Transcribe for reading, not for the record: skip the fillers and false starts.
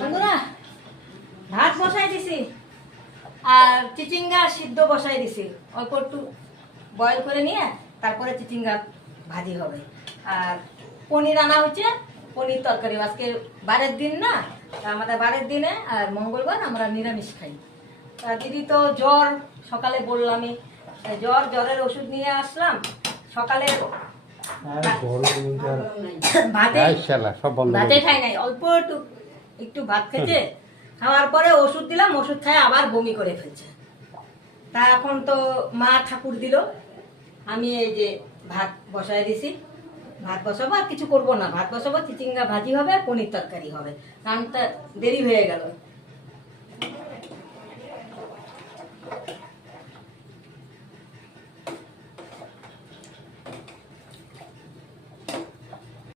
বন্ধুরা ভাত বসাই দিছি আর চিচিঙ্গা সিদ্ধ বসাই দিছি, অল্প একটু বয়েল করে নিয়ে তারপরে চিচিঙ্গা ভাজি হবে। আর পনির আনা হচ্ছে, পনির তরকারি। আজকে বারের দিন না, আমাদের বারের দিনে আর মঙ্গলবার আমরা নিরামিষ খাই। দিদি তো জ্বর, সকালে বললামই জ্বরের ওষুধ নিয়ে আসলাম। সকালে ভাতে খাই নাই, অল্প একটু ভাত খেয়েছে, খাওয়ার পরে ওষুধ দিলাম, ওষুধ খায় আবার বমি করে ফেলছে। তা এখন তো মা ঠাকুর দিল, আমি এই যে ভাত বসায় দিছি। ভাত বসাবো, আর কিছু করবো না, ভাত বসাবো, চিচিঙ্গা ভাজি হবে, পনির তরকারি হবে। কারণটা দেরি হয়ে গেল।